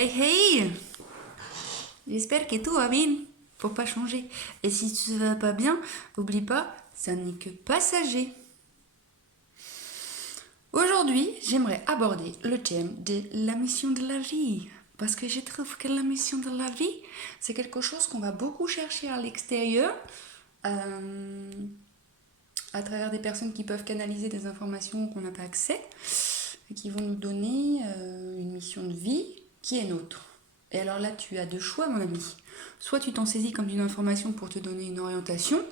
Hey hey! J'espère que tout va bien. Faut pas changer. Et si tu vas pas bien, oublie pas, ça n'est que passager. Aujourd'hui, j'aimerais aborder le thème de la mission de la vie. Parce que je trouve que la mission de la vie, c'est quelque chose qu'on va beaucoup chercher à l'extérieur, à travers des personnes qui peuvent canaliser des informations qu'on n'a pas accès, et qui vont nous donner une mission de vie qui est nôtre. Et alors là, tu as deux choix, mon ami. Soit tu t'en saisis comme d'une information pour te donner une orientation.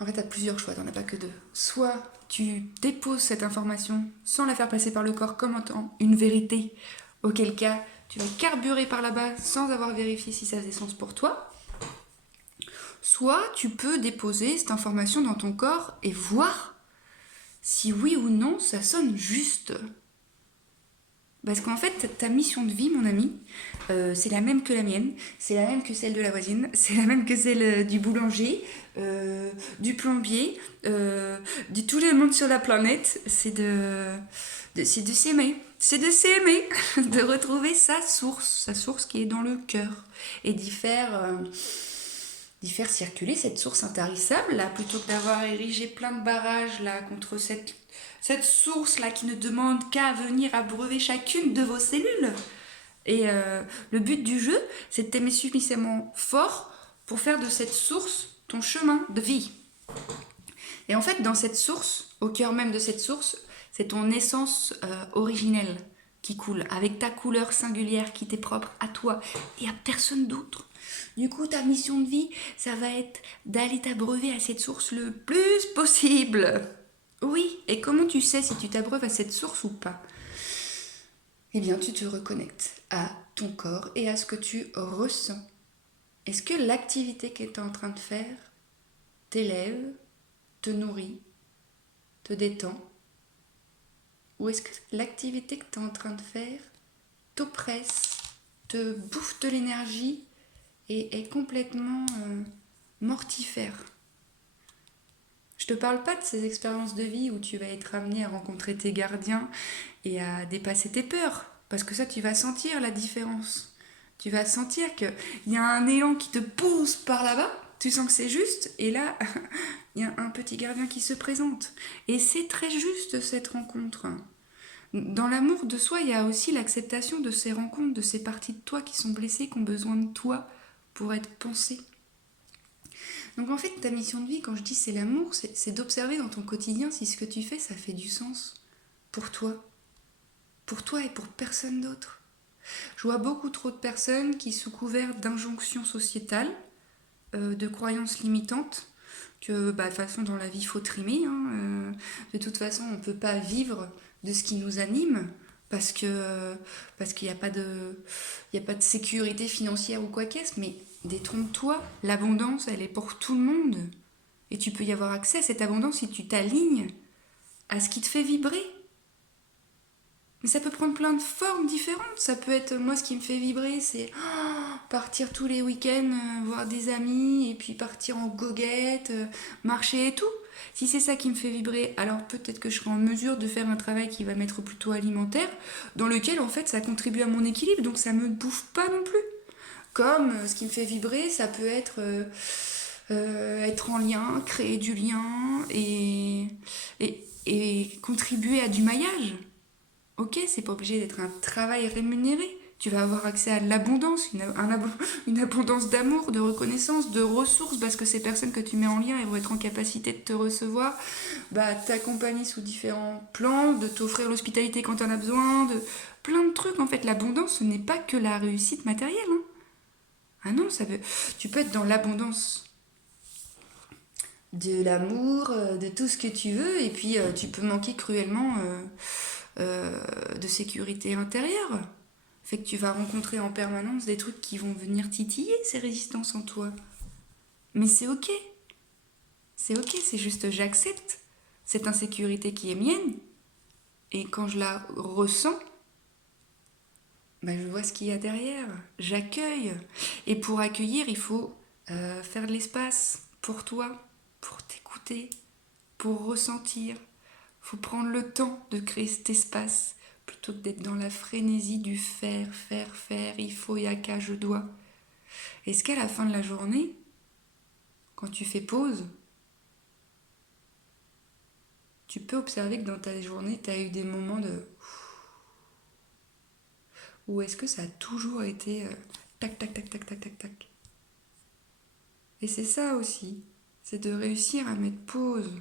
En fait, tu as plusieurs choix, tu n'en as pas que deux. Soit tu déposes cette information sans la faire passer par le corps comme étant une vérité, auquel cas tu vas carburer par là-bas sans avoir vérifié si ça faisait sens pour toi. Soit tu peux déposer cette information dans ton corps et voir si oui ou non ça sonne juste. Parce qu'en fait, ta mission de vie, mon ami, c'est la même que la mienne, c'est la même que celle de la voisine, c'est la même que celle du boulanger, du plombier, de tout le monde sur la planète. C'est de s'aimer. C'est de s'aimer, de retrouver sa source qui est dans le cœur. Et d'y faire circuler cette source intarissable, là, plutôt que d'avoir érigé plein de barrages là, contre cette source-là qui ne demande qu'à venir abreuver chacune de vos cellules. Et le but du jeu, c'est de t'aimer suffisamment fort pour faire de cette source ton chemin de vie. Et en fait, dans cette source, au cœur même de cette source, c'est ton essence originelle qui coule, avec ta couleur singulière qui t'est propre à toi et à personne d'autre. Du coup, ta mission de vie, ça va être d'aller t'abreuver à cette source le plus possible. Oui, et comment tu sais si tu t'abreuves à cette source ou pas? Eh bien, tu te reconnectes à ton corps et à ce que tu ressens. Est-ce que l'activité que tu es en train de faire t'élève, te nourrit, te détend? Ou est-ce que l'activité que tu es en train de faire t'oppresse, te bouffe de l'énergie et est complètement mortifère? Je te parle pas de ces expériences de vie où tu vas être amené à rencontrer tes gardiens et à dépasser tes peurs. Parce que ça, tu vas sentir la différence. Tu vas sentir qu'il y a un élan qui te pousse par là-bas. Tu sens que c'est juste. Et là, il y a un petit gardien qui se présente. Et c'est très juste cette rencontre. Dans l'amour de soi, il y a aussi l'acceptation de ces rencontres, de ces parties de toi qui sont blessées, qui ont besoin de toi pour être pensées. Donc en fait, ta mission de vie, quand je dis c'est l'amour, c'est d'observer dans ton quotidien si ce que tu fais, ça fait du sens pour toi et pour personne d'autre. Je vois beaucoup trop de personnes qui, sous couvert d'injonctions sociétales, de croyances limitantes, que de toute façon dans la vie il faut trimer, de toute façon on ne peut pas vivre de ce qui nous anime, parce qu'il n'y a pas de sécurité financière ou quoi qu'est-ce, mais détrompe-toi, l'abondance elle est pour tout le monde, et tu peux y avoir accès à cette abondance si tu t'alignes à ce qui te fait vibrer. Mais ça peut prendre plein de formes différentes. Ça peut être, moi ce qui me fait vibrer, c'est partir tous les week-ends, voir des amis, et puis partir en goguette, marcher et tout. Si c'est ça qui me fait vibrer, alors peut-être que je serai en mesure de faire un travail qui va m'être plutôt alimentaire, dans lequel en fait ça contribue à mon équilibre, donc ça me bouffe pas non plus. Comme ce qui me fait vibrer, ça peut être être en lien, créer du lien et contribuer à du maillage. Ok, c'est pas obligé d'être un travail rémunéré. Tu vas avoir accès à de l'abondance, une abondance d'amour, de reconnaissance, de ressources, parce que ces personnes que tu mets en lien, elles vont être en capacité de te recevoir, t'accompagner sous différents plans, de t'offrir l'hospitalité quand tu en as besoin, de plein de trucs. En fait, l'abondance, ce n'est pas que la réussite matérielle. Ah non, tu peux être dans l'abondance de l'amour, de tout ce que tu veux, et puis tu peux manquer cruellement de sécurité intérieure. Fait que tu vas rencontrer en permanence des trucs qui vont venir titiller ces résistances en toi. Mais c'est ok. C'est ok, c'est juste j'accepte cette insécurité qui est mienne. Et quand je la ressens, je vois ce qu'il y a derrière. J'accueille. Et pour accueillir, il faut faire de l'espace pour toi, pour t'écouter, pour ressentir. Il faut prendre le temps de créer cet espace plutôt que d'être dans la frénésie du faire, faire, faire, il faut, y a qu'à, je dois. Est-ce qu'à la fin de la journée, quand tu fais pause, tu peux observer que dans ta journée, tu as eu des moments de... Ou est-ce que ça a toujours été tac, tac, tac, tac, tac, tac, tac. Et c'est ça aussi, c'est de réussir à mettre pause.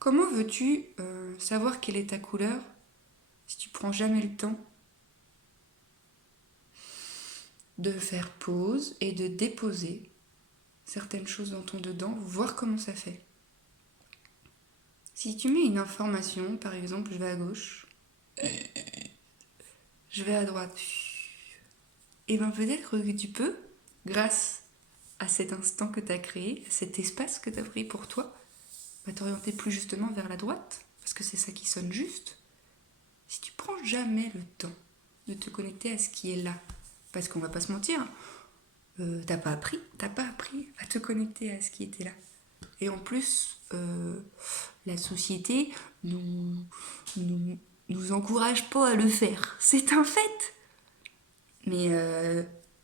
Comment veux-tu savoir quelle est ta couleur si tu prends jamais le temps de faire pause et de déposer certaines choses dans ton dedans, voir comment ça fait. Si tu mets une information, par exemple, je vais à gauche, je vais à droite, et bien peut-être que tu peux, grâce à cet instant que tu as créé, à cet espace que tu as pris pour toi, t'orienter plus justement vers la droite, parce que c'est ça qui sonne juste. Si tu prends jamais le temps de te connecter à ce qui est là, parce qu'on va pas se mentir, t'as pas appris à te connecter à ce qui était là. Et en plus, la société nous encourage pas à le faire. C'est un fait. Mais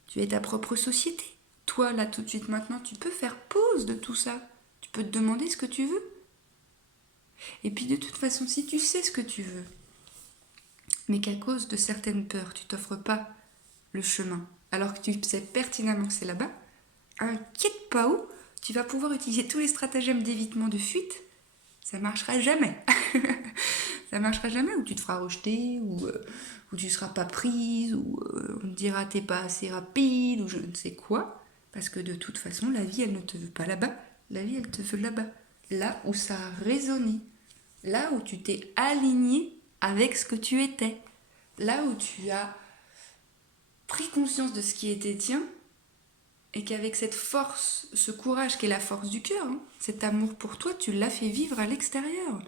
tu es ta propre société. Toi, là, tout de suite, maintenant, tu peux faire pause de tout ça. Tu peux te demander ce que tu veux. Et puis, de toute façon, si tu sais ce que tu veux, mais qu'à cause de certaines peurs, tu t'offres pas le chemin, alors que tu sais pertinemment que c'est là-bas, inquiète pas où, tu vas pouvoir utiliser tous les stratagèmes d'évitement de fuite, ça marchera jamais. Ça marchera jamais, ou tu te feras rejeter, ou tu seras pas prise, ou on te dira t'es pas assez rapide, ou je ne sais quoi, parce que de toute façon, la vie, elle ne te veut pas là-bas, la vie, elle te veut là-bas, là où ça a résonné, là où tu t'es aligné avec ce que tu étais, là où tu as pris conscience de ce qui était tien, et qu'avec cette force, ce courage qui est la force du cœur, cet amour pour toi, tu l'as fait vivre à l'extérieur.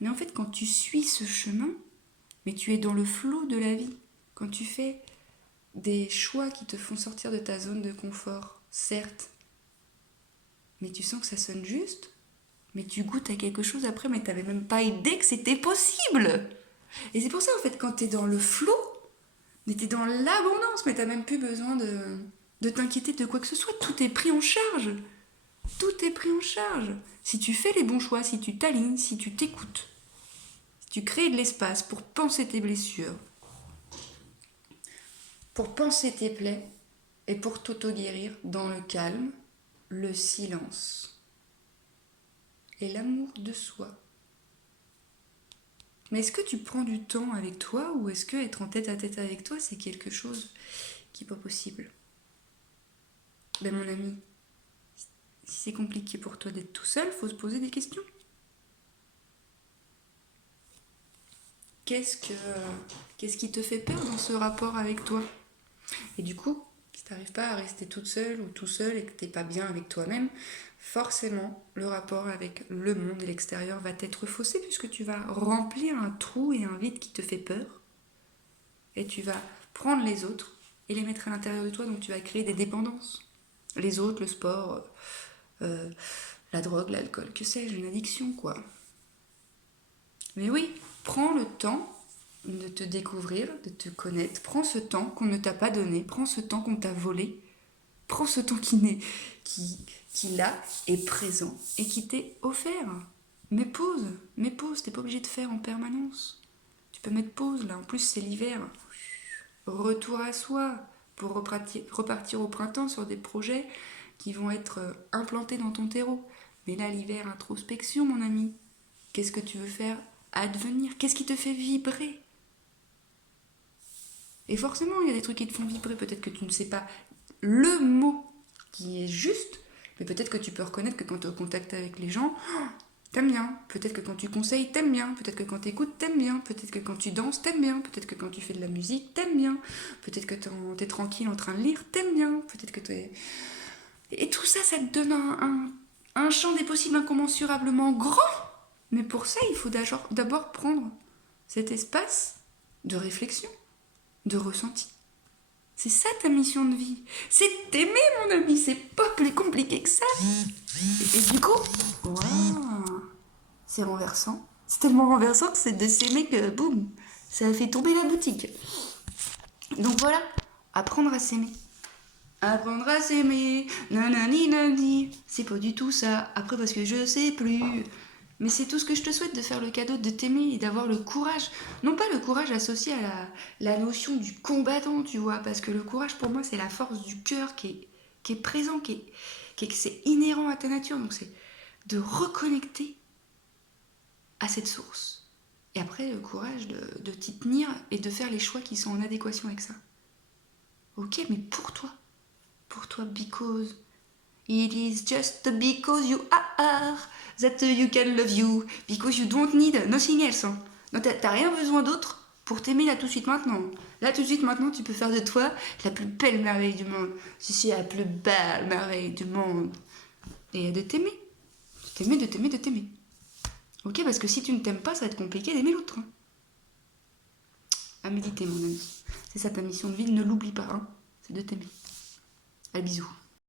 Mais en fait, quand tu suis ce chemin, mais tu es dans le flot de la vie. Quand tu fais des choix qui te font sortir de ta zone de confort, certes, mais tu sens que ça sonne juste, mais tu goûtes à quelque chose après, mais tu n'avais même pas idée que c'était possible. Et c'est pour ça, en fait, quand tu es dans le flot, mais tu es dans l'abondance, mais tu n'as même plus besoin de t'inquiéter de quoi que ce soit. Tout est pris en charge. Tout est pris en charge. Si tu fais les bons choix, si tu t'alignes, si tu t'écoutes, si tu crées de l'espace pour penser tes blessures, pour penser tes plaies et pour t'auto-guérir dans le calme, le silence et l'amour de soi. Mais est-ce que tu prends du temps avec toi ou est-ce que être en tête à tête avec toi, c'est quelque chose qui n'est pas possible? Ben mon ami, si c'est compliqué pour toi d'être tout seul, faut se poser des questions. Qu'est-ce qui te fait peur dans ce rapport avec toi? Et du coup, si tu n'arrives pas à rester toute seule ou tout seul et que tu n'es pas bien avec toi-même, forcément, le rapport avec le monde et l'extérieur va être faussé puisque tu vas remplir un trou et un vide qui te fait peur. Et tu vas prendre les autres et les mettre à l'intérieur de toi, donc tu vas créer des dépendances. Les autres, le sport, la drogue, l'alcool, que sais-je, une addiction, quoi. Mais oui, prends le temps de te découvrir, de te connaître. Prends ce temps qu'on ne t'a pas donné, prends ce temps qu'on t'a volé, prends ce temps qui là est présent et qui t'est offert. Mais pause, t'es pas obligé de faire en permanence. Tu peux mettre pause là, en plus c'est l'hiver. Retour à soi pour repartir au printemps sur des projets qui vont être implantés dans ton terreau. Mais là l'hiver, introspection mon ami. Qu'est-ce que tu veux faire advenir? Qu'est-ce qui te fait vibrer? Et forcément, il y a des trucs qui te font vibrer. Peut-être que tu ne sais pas le mot qui est juste, mais peut-être que tu peux reconnaître que quand tu es au contact avec les gens, t'aimes bien. Peut-être que quand tu conseilles, t'aimes bien. Peut-être que quand tu écoutes, t'aimes bien. Peut-être que quand tu danses, t'aimes bien. Peut-être que quand tu fais de la musique, t'aimes bien. Peut-être que t'es tranquille en train de lire, t'aimes bien. Peut-être que t'es... Et tout ça, ça te donne un champ des possibles incommensurablement grand. Mais pour ça, il faut d'abord prendre cet espace de réflexion, de ressenti. C'est ça ta mission de vie. C'est t'aimer, mon ami. C'est pas plus compliqué que ça. Et du coup, wow, c'est renversant. C'est tellement renversant que c'est de s'aimer que boum, Ça a fait tomber la boutique. Donc voilà, apprendre à s'aimer. Apprendre à s'aimer, nanani nani. C'est pas du tout ça. Après, parce que je sais plus. Mais c'est tout ce que je te souhaite, de faire le cadeau de t'aimer et d'avoir le courage. Non pas le courage associé à la notion du combattant, tu vois, parce que le courage pour moi c'est la force du cœur qui est présent, c'est inhérent à ta nature. Donc c'est de reconnecter à cette source. Et après, le courage de t'y tenir et de faire les choix qui sont en adéquation avec ça. Ok, mais pour toi, because it is just because you are that you can love you, because you don't need nothing else. Hein. Non, t'as rien besoin d'autre pour t'aimer là tout de suite maintenant. Là tout de suite maintenant, tu peux faire de toi la plus belle merveille du monde. C'est la plus belle merveille du monde. Et de t'aimer. De t'aimer. Ok, parce que si tu ne t'aimes pas, ça va être compliqué d'aimer l'autre. Hein. À méditer, mon ami. C'est ça ta mission de vie, ne l'oublie pas. Hein. C'est de t'aimer. Allez, bisous.